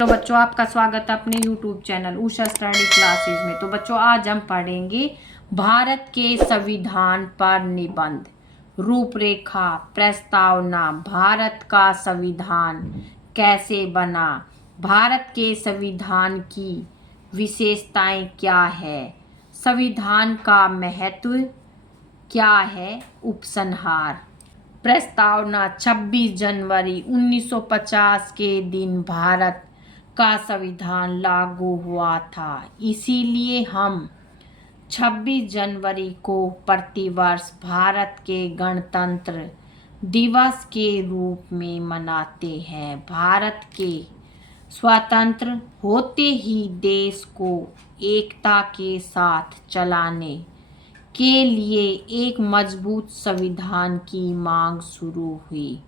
तो बच्चों, आपका स्वागत है अपने YouTube channel Usha study classes में। तो बच्चों, आज हम पढ़ेंगे भारत के संविधान पर निबंध, रूपरेखा, प्रस्तावना, भारत का संविधान कैसे बना, भारत के संविधान की विशेषताएं क्या है, संविधान का महत्व क्या है, उपसंहार। प्रस्तावना। 26 जनवरी 1950 के दिन भारत का संविधान लागू हुआ था, इसीलिए हम 26 जनवरी को प्रतिवर्ष भारत के गणतंत्र दिवस के रूप में मनाते हैं। भारत के स्वतंत्र होते ही देश को एकता के साथ चलाने के लिए एक मजबूत संविधान की मांग शुरू हुई।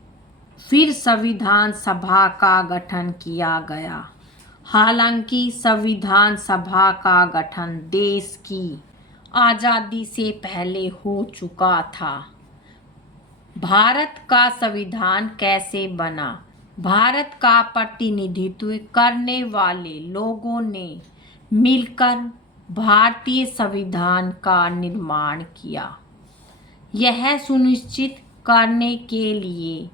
फिर संविधान सभा का गठन किया गया। हालांकि संविधान सभा का गठन देश की आज़ादी से पहले हो चुका था। भारत का संविधान कैसे बना? भारत का प्रतिनिधित्व करने वाले लोगों ने मिलकर भारतीय संविधान का निर्माण किया, यह सुनिश्चित करने के लिए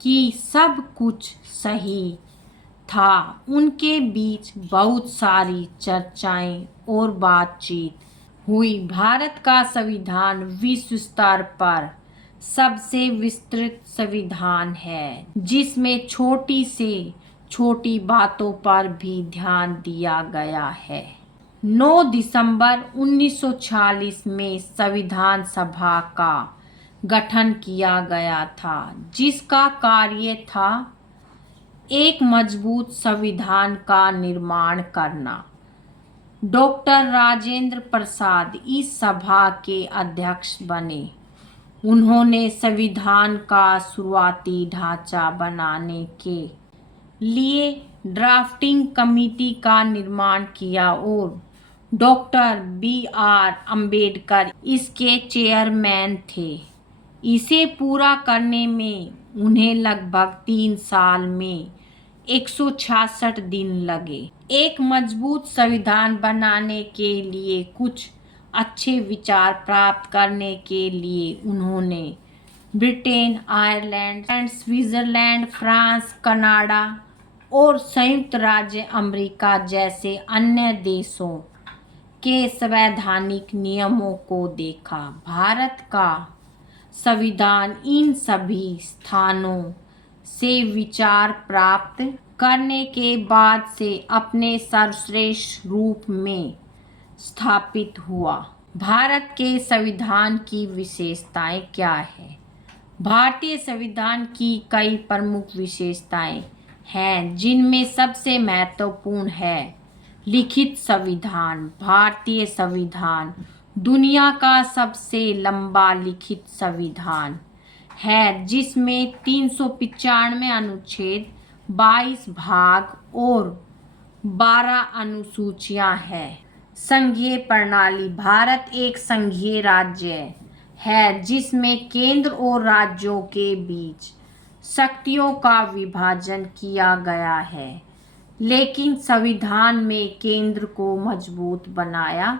कि सब कुछ सही था। उनके बीच बहुत सारी चर्चाएं और बातचीत हुई। भारत का संविधान विश्व स्तर पर सबसे विस्तृत संविधान है, जिसमें छोटी से छोटी बातों पर भी ध्यान दिया गया है। 9 दिसंबर 1946 में संविधान सभा का गठन किया गया था, जिसका कार्य था एक मजबूत संविधान का निर्माण करना। डॉक्टर राजेंद्र प्रसाद इस सभा के अध्यक्ष बने। उन्होंने संविधान का शुरुआती ढांचा बनाने के लिए ड्राफ्टिंग कमेटी का निर्माण किया और डॉक्टर BR अम्बेडकर इसके चेयरमैन थे। इसे पूरा करने में उन्हें लगभग 3 साल में 166 दिन लगे। एक मजबूत संविधान बनाने के लिए कुछ अच्छे विचार प्राप्त करने के लिए उन्होंने Britain, Ireland, Switzerland, France, Canada और संयुक्त राज्य अमेरिका जैसे अन्य देशों के संवैधानिक नियमों को देखा। भारत का संविधान इन सभी स्थानों से विचार प्राप्त करने के बाद से अपने सर्वश्रेष्ठ रूप में स्थापित हुआ। भारत के संविधान की विशेषताएं क्या है? भारतीय संविधान की कई प्रमुख विशेषताएं हैं, जिनमें सबसे महत्वपूर्ण है लिखित संविधान। भारतीय संविधान दुनिया का सबसे लंबा लिखित संविधान है, जिसमें 395 अनुच्छेद, 22 भाग और 12 अनुसूचियां हैं। संघीय प्रणाली। भारत एक संघीय राज्य है, जिसमें केंद्र और राज्यों के बीच शक्तियों का विभाजन किया गया है, लेकिन संविधान में केंद्र को मजबूत बनाया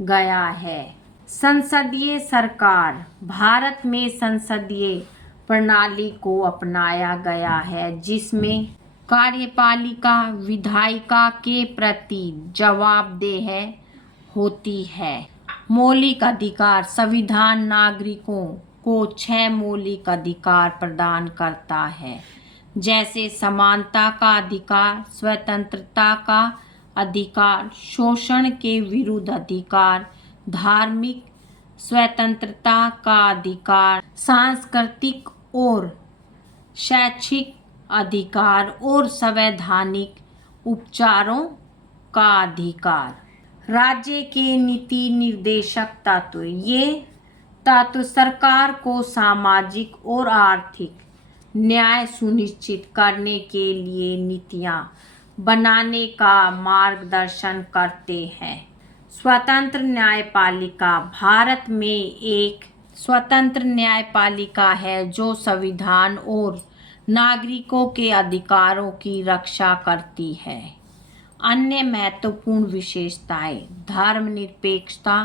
गया है। संसदीय सरकार। भारत में संसदीय प्रणाली को अपनाया गया है, जिसमें कार्यपालिका विधायिका के प्रति जवाबदेह होती है। मौलिक अधिकार। संविधान नागरिकों को 6 मौलिक अधिकार प्रदान करता है, जैसे समानता का अधिकार, स्वतंत्रता का अधिकार, शोषण के विरुद्ध अधिकार, धार्मिक स्वतंत्रता का अधिकार, सांस्कृतिक और शैक्षिक अधिकार और संवैधानिक उपचारों का अधिकार। राज्य के नीति निर्देशक तत्व। ये तत्व सरकार को सामाजिक और आर्थिक न्याय सुनिश्चित करने के लिए नीतियां बनाने का मार्गदर्शन करते हैं। स्वतंत्र न्यायपालिका। भारत में एक स्वतंत्र न्यायपालिका है, जो संविधान और नागरिकों के अधिकारों की रक्षा करती है। अन्य महत्वपूर्ण विशेषताएं: धर्मनिरपेक्षता,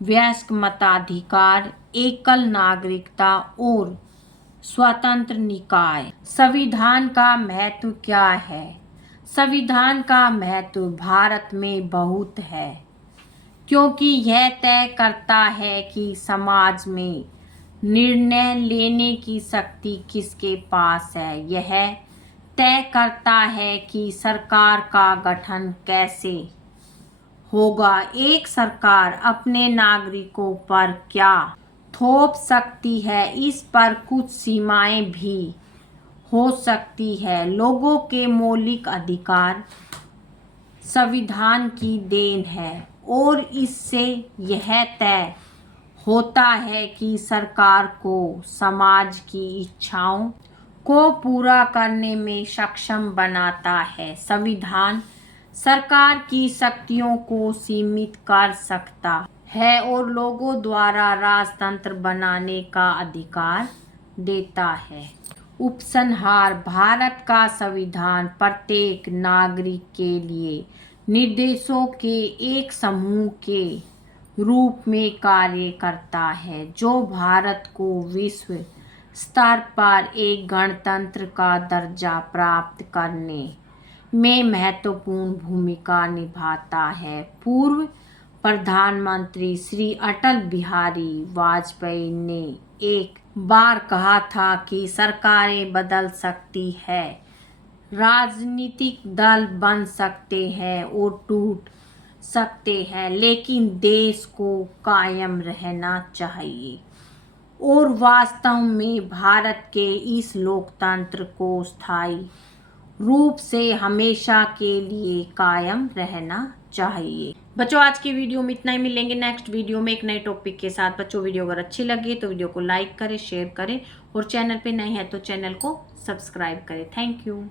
वयस्क मताधिकार, एकल नागरिकता और स्वतंत्र निकाय। संविधान का महत्व क्या है? संविधान का महत्व भारत में बहुत है, क्योंकि यह तय करता है कि समाज में निर्णय लेने की शक्ति किसके पास है। यह तय करता है कि सरकार का गठन कैसे होगा। एक सरकार अपने नागरिकों पर क्या थोप सकती है, इस पर कुछ सीमाएं भी हो सकती है। लोगों के मौलिक अधिकार संविधान की देन है और इससे यह तय होता है कि सरकार को समाज की इच्छाओं को पूरा करने में सक्षम बनाता है। संविधान सरकार की शक्तियों को सीमित कर सकता है और लोगों द्वारा राजतंत्र बनाने का अधिकार देता है। उपसंहार: भारत का संविधान प्रत्येक नागरिक के लिए निर्देशों के एक समूह के रूप में कार्य करता है, जो भारत को विश्व स्तर पर एक गणतंत्र का दर्जा प्राप्त करने में महत्वपूर्ण भूमिका निभाता है। पूर्व प्रधानमंत्री श्री अटल बिहारी वाजपेयी ने एक बार कहा था कि सरकारें बदल सकती है, राजनीतिक दल बन सकते हैं और टूट सकते हैं, लेकिन देश को कायम रहना चाहिए। और वास्तव में भारत के इस लोकतंत्र को स्थायी रूप से हमेशा के लिए कायम रहना चाहिए। बच्चों, आज की वीडियो में इतना ही। मिलेंगे नेक्स्ट वीडियो में एक नए टॉपिक के साथ। बच्चों, वीडियो अगर अच्छी लगे तो वीडियो को लाइक करें, शेयर करें और चैनल पे नए हैं तो चैनल को सब्सक्राइब करें। Thank you.